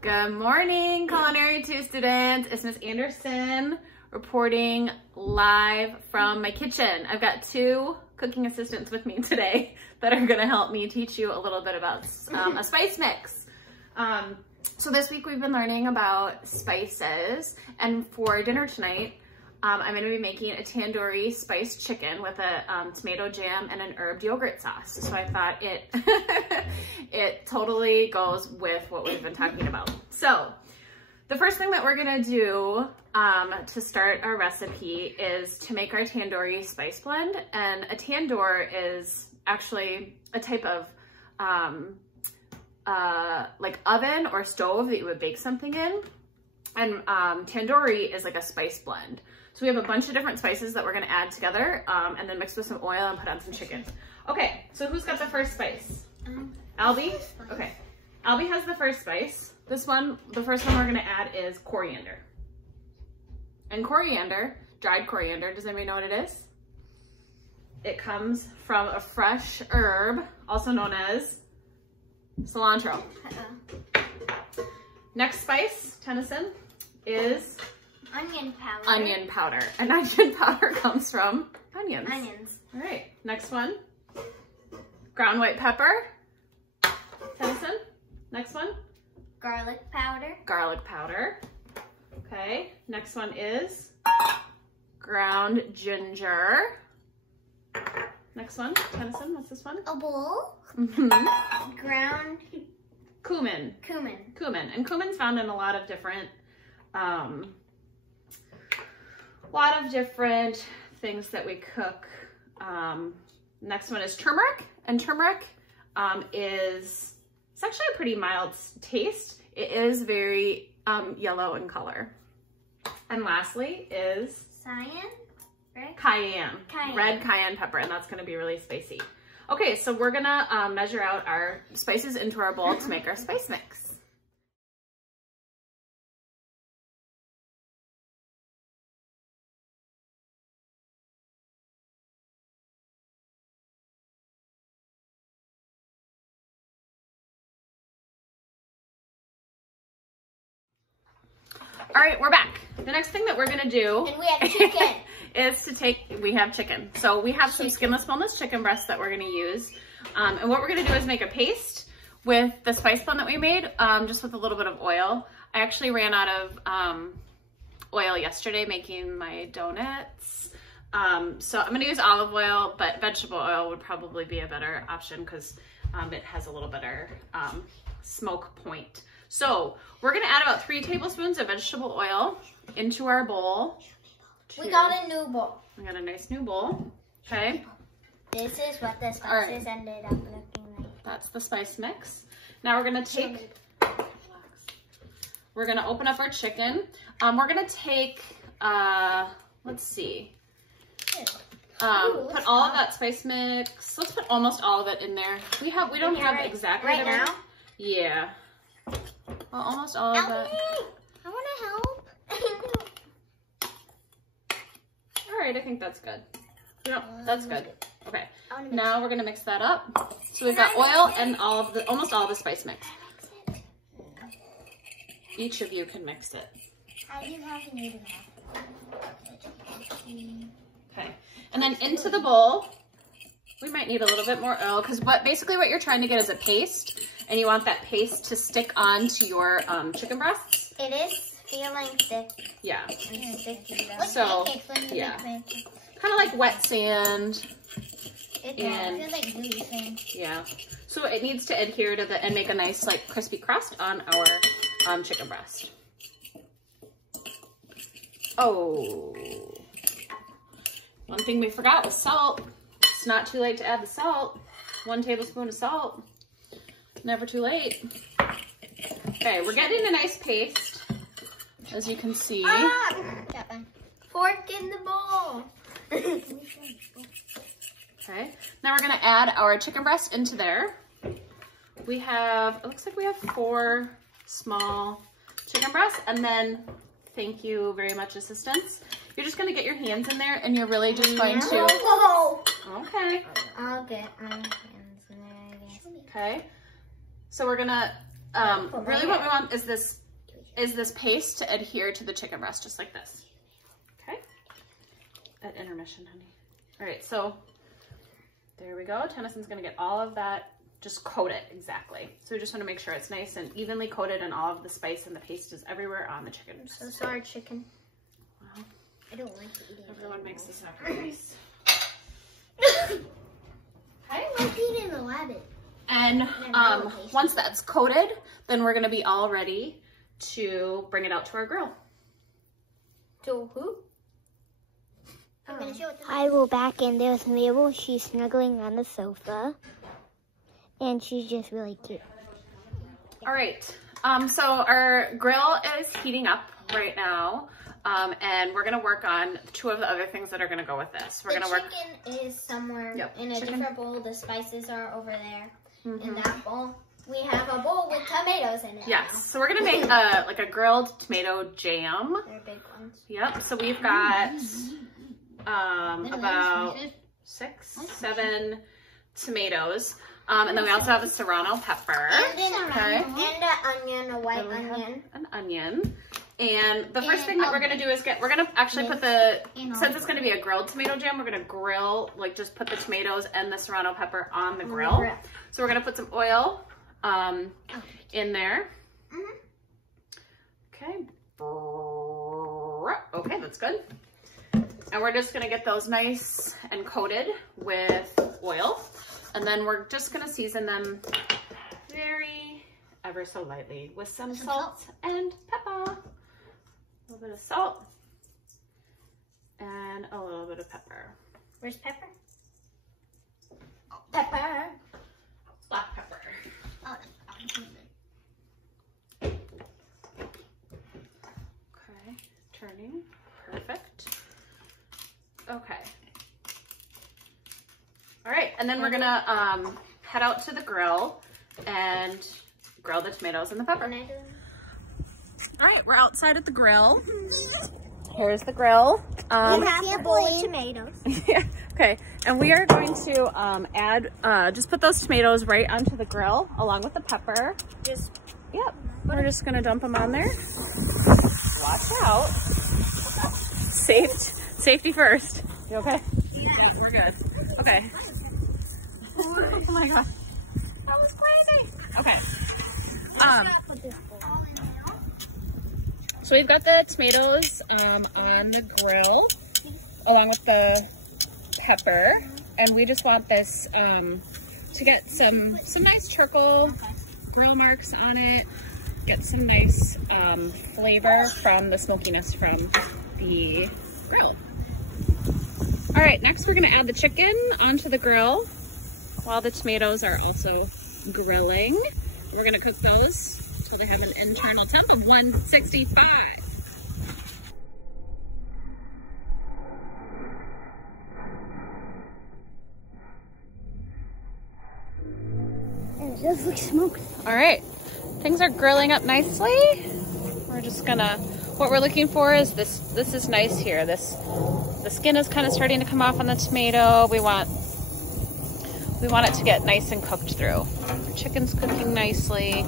Good morning, Culinary 2 students. It's Miss Anderson reporting live from my kitchen. I've got 2 cooking assistants with me today that are gonna help me teach you a little bit about a spice mix. So this week we've been learning about spices, and for dinner tonight, I'm gonna be making a tandoori spiced chicken with a tomato jam and an herb yogurt sauce. So I thought it totally goes with what we've been talking about. So the first thing that we're gonna do to start our recipe is to make our tandoori spice blend. And a tandoor is actually a type of like oven or stove that you would bake something in. And tandoori is like a spice blend. So we have a bunch of different spices that we're gonna add together and then mix with some oil and put on some chicken. Okay, so who's got the first spice? Albie? Okay, Albie has the first spice. This one, the first one we're gonna add is coriander. And coriander, dried coriander, does anybody know what it is? It comes from a fresh herb, also known as cilantro. Next spice, Tennyson, is onion powder. Onion powder. And onion powder comes from onions. Onions. All right, next one. Ground white pepper. Tennyson, next one. Garlic powder. Garlic powder. Okay, next one is ground ginger. Next one, Tennyson, what's this one? A bowl. Ground cumin. Cumin. And cumin's found in a lot of different things that we cook. Next one is turmeric, and turmeric it's actually a pretty mild taste. It is very yellow in color. And lastly is cayenne. Red cayenne pepper, and that's gonna be really spicy. Okay, so we're gonna measure out our spices into our bowl to make our spice mix. All right, we're back. The next thing that we're gonna do, and we have chicken, is to we have chicken. So we have some skinless, boneless chicken breasts that we're gonna use. And what we're gonna do is make a paste with the spice blend that we made, just with a little bit of oil. I actually ran out of oil yesterday making my donuts. So I'm gonna use olive oil, but vegetable oil would probably be a better option because it has a little better smoke point. So we're gonna add about 3 tablespoons of vegetable oil into our bowl. We got a new bowl. We got a nice new bowl. Okay. This is what the spices ended up looking like. That's the spice mix. Now we're gonna take, we're gonna open up our chicken. We're gonna take, let's see. Put all of that spice mix. Let's put almost all of it in there. We don't have exactly right now. Yeah. Well, almost all of it. I want to help. All right, I think that's good. That's good. Okay. Now we're gonna mix that up. So we've got oil and almost all of the spice mix. Each of you can mix it. I do have to need Okay. And then into the bowl, we might need a little bit more oil because basically what you're trying to get is a paste, and you want that paste to stick onto your chicken breasts. It is feeling thick. Yeah. Sticky, so, yeah. Kind of like wet sand. It feels like gooey sand. Yeah. So it needs to adhere to and make a nice like crispy crust on our chicken breast. Oh. One thing we forgot was salt. It's not too late to add the salt. 1 tablespoon of salt. Never too late. Okay, we're getting a nice paste, as you can see. Fork in the bowl. Okay, now we're gonna add our chicken breast into there. We have, it looks like we have 4 small chicken breasts, and then, thank you very much, assistants. You're just gonna get your hands in there, and you're really just going to. Okay. I'll get my hands in there, I guess. Okay. So we're gonna really what we want is this paste to adhere to the chicken breast, just like this. Okay. At intermission, honey. All right, so there we go. Tennyson's gonna get all of that, just coat it exactly. So we just wanna make sure it's nice and evenly coated and all of the spice and the paste is everywhere on the chicken. So sorry, chicken. Wow. I don't like to eat it. Everyone makes the sacrifice. I like eating the rabbit. And once that's coated, then we're gonna be all ready to bring it out to our grill. To who? Hi, we're back, and there's Mabel. She's snuggling on the sofa, and she's just really cute. All right, so our grill is heating up right now, and we're gonna work on 2 of the other things that are gonna go with this. We're gonna work. The chicken is somewhere in a different bowl. The spices are over there in that bowl. We have a bowl with tomatoes in it. Yes, so we're gonna make like a grilled tomato jam. They're big ones. Yep. So we've got about 6, 7 tomatoes. And then we also have a serrano pepper. And an onion, a white onion. An onion. And the first thing that we're gonna do is we're gonna actually put since it's gonna be a grilled tomato jam, we're gonna grill, like just put the tomatoes and the serrano pepper on the grill. So we're gonna put some oil in there. Okay. Okay, that's good. And we're just gonna get those nice and coated with oil. And then we're just gonna season them ever so lightly with some salt and pepper. A little bit of salt and a little bit of pepper. Where's pepper? Pepper. Black pepper. Oh, okay, turning. Perfect. Okay. All right, and then we're gonna head out to the grill and grill the tomatoes and the pepper. All right, we're outside at the grill. Here's the grill. We have the bowl of tomatoes. Yeah, okay, and we are going to add, just put those tomatoes right onto the grill along with the pepper. Yep, we're just gonna dump them on there. Watch out. Safety first. You okay? Yeah, we're good. Okay. Oh my god. That was crazy. Okay. So we've got the tomatoes on the grill along with the pepper, and we just want this to get some nice charcoal grill marks on it, get some nice flavor from the smokiness from the grill. All right, next we're gonna add the chicken onto the grill while the tomatoes are also grilling. We're gonna cook those until they have an internal temp of 165. It does look smoky. All right, things are grilling up nicely. We're just gonna, what we're looking for is this is nice here. The skin is kind of starting to come off on the tomato. We want it to get nice and cooked through. Our chicken's cooking nicely.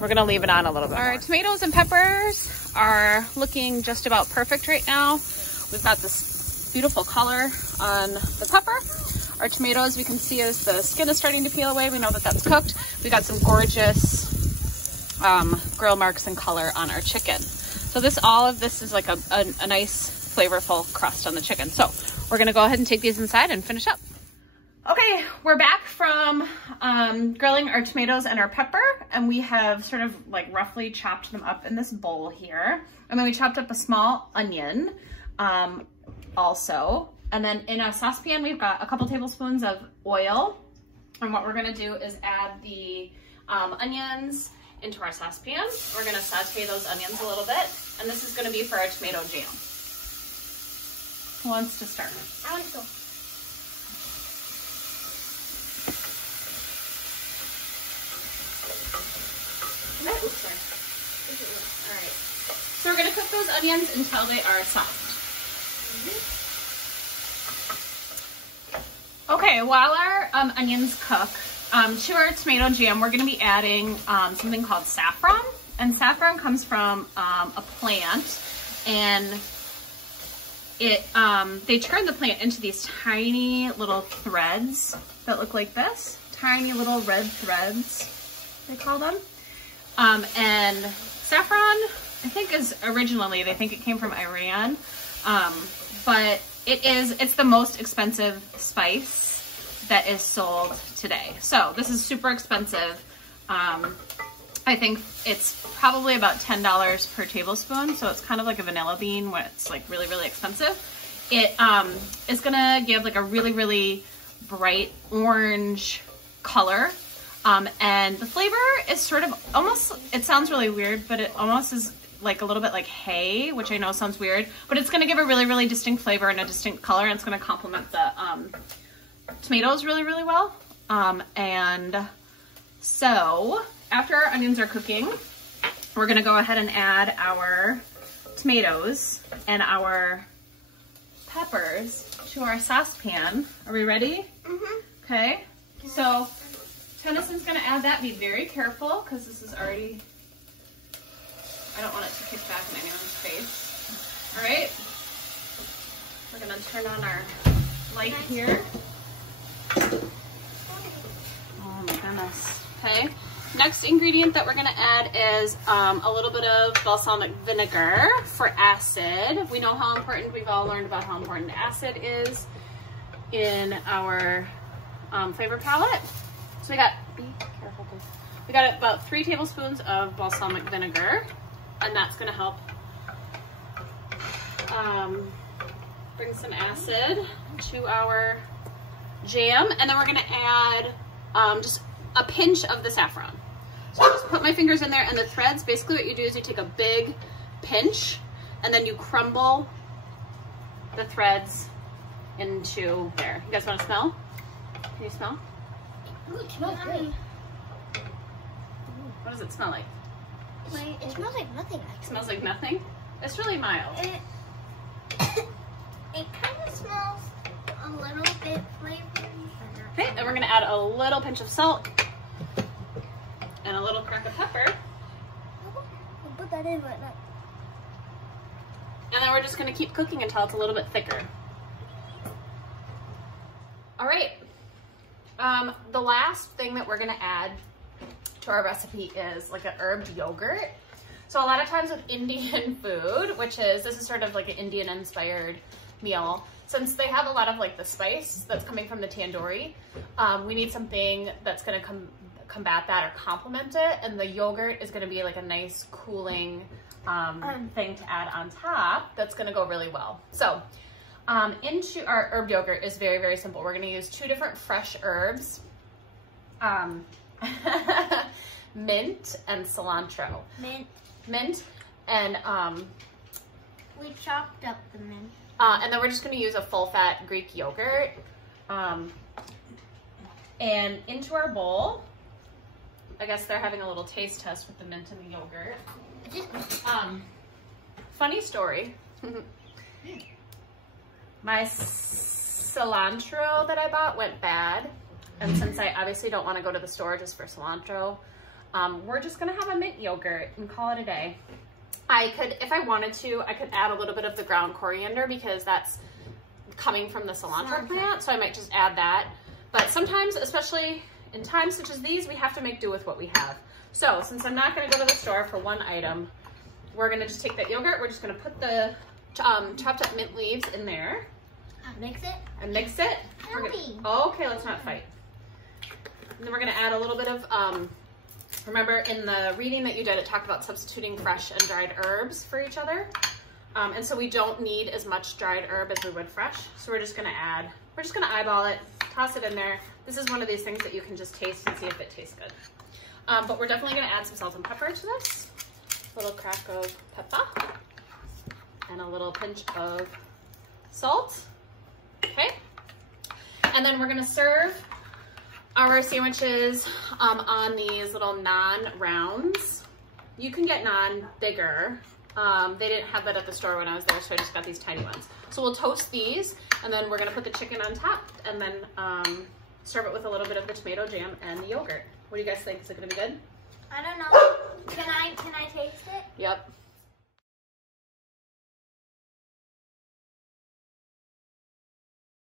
We're gonna leave it on a little bit. Our tomatoes and peppers are looking just about perfect right now. We've got this beautiful color on the pepper. Our tomatoes, we can see as the skin is starting to peel away, we know that that's cooked. We got some gorgeous grill marks and color on our chicken. So all of this is like a nice flavorful crust on the chicken. So we're gonna go ahead and take these inside and finish up. Okay, we're back from grilling our tomatoes and our pepper, and we have sort of like roughly chopped them up in this bowl here. And then we chopped up a small onion also. And then in a saucepan, we've got a couple tablespoons of oil. And what we're gonna do is add the onions into our saucepan. We're gonna saute those onions a little bit. And this is gonna be for our tomato jam. Who wants to start? I want to go. Oops, sorry. All right. So we're gonna cook those onions until they are soft. Okay, while our onions cook, To our tomato jam, we're gonna be adding something called saffron. And saffron comes from a plant, and they turn the plant into these tiny little threads that look like this. Tiny little red threads, they call them. And saffron, I think they think it came from Iran. But it's the most expensive spice that is sold today. So this is super expensive. I think it's probably about $10 per tablespoon. So it's kind of like a vanilla bean where it's like really, really expensive. It is gonna give like a really, really bright orange color. And the flavor is sort of almost, it sounds really weird, but it almost is like a little bit like hay, which I know sounds weird, but it's gonna give a really, really distinct flavor and a distinct color, and it's gonna complement the tomatoes really, really well. And so after our onions are cooking, we're gonna go ahead and add our tomatoes and our peppers to our saucepan. Are we ready? Mm-hmm. Okay, so Tennyson's gonna add that. Be very careful because this is already, I don't want it to kick back in anyone's face. All right, we're gonna turn on our light here. Oh my goodness. Okay, next ingredient that we're gonna add is a little bit of balsamic vinegar for acid. We know how important, we've all learned about how important acid is in our flavor palette. So we got, be careful, please. We got about 3 tablespoons of balsamic vinegar, and that's gonna help bring some acid to our jam. And then we're gonna add just a pinch of the saffron. So I just put my fingers in there, and the threads, basically what you do is you take a big pinch and then you crumble the threads into there. You guys wanna smell? Can you smell? Ooh, it smells good. What does it smell like? It smells like nothing. It smells like nothing? It's really mild. It kind of smells a little bit flavory. Okay, then we're gonna add a little pinch of salt and a little crack of pepper. I'll put that in right now. And then we're just gonna keep cooking until it's a little bit thicker. All right. The last thing that we're gonna add to our recipe is like an herbed yogurt. So a lot of times with Indian food, this is sort of like an Indian inspired meal, since they have a lot of like the spice that's coming from the tandoori, we need something that's gonna combat that or complement it, and the yogurt is gonna be like a nice cooling thing to add on top that's gonna go really well. So into our herb yogurt is very, very simple. We're gonna use 2 different fresh herbs, mint and cilantro. Mint and we chopped up the mint. and then we're just gonna use a full fat Greek yogurt. And into our bowl, I guess they're having a little taste test with the mint and the yogurt. Funny story. My cilantro that I bought went bad. And since I obviously don't want to go to the store just for cilantro, we're just gonna have a mint yogurt and call it a day. I could, if I wanted to, I could add a little bit of the ground coriander because that's coming from the cilantro plant. So I might just add that. But sometimes, especially in times such as these, we have to make do with what we have. So since I'm not gonna go to the store for one item, we're gonna just take that yogurt, we're just gonna put the chopped up mint leaves in there. Mix it? And mix it. Okay, let's not fight. And then we're gonna add a little bit of, remember in the reading that you did, it talked about substituting fresh and dried herbs for each other. And so we don't need as much dried herb as we would fresh. So we're just gonna eyeball it, toss it in there. This is one of these things that you can just taste and see if it tastes good. But we're definitely gonna add some salt and pepper to this. A little crack of pepper and a little pinch of salt. Okay. And then we're gonna serve our sandwiches on these little naan rounds. You can get naan bigger. They didn't have that at the store when I was there, so I just got these tiny ones. So we'll toast these, and then we're gonna put the chicken on top, and then serve it with a little bit of the tomato jam and the yogurt. What do you guys think? Is it gonna be good? I don't know. Can I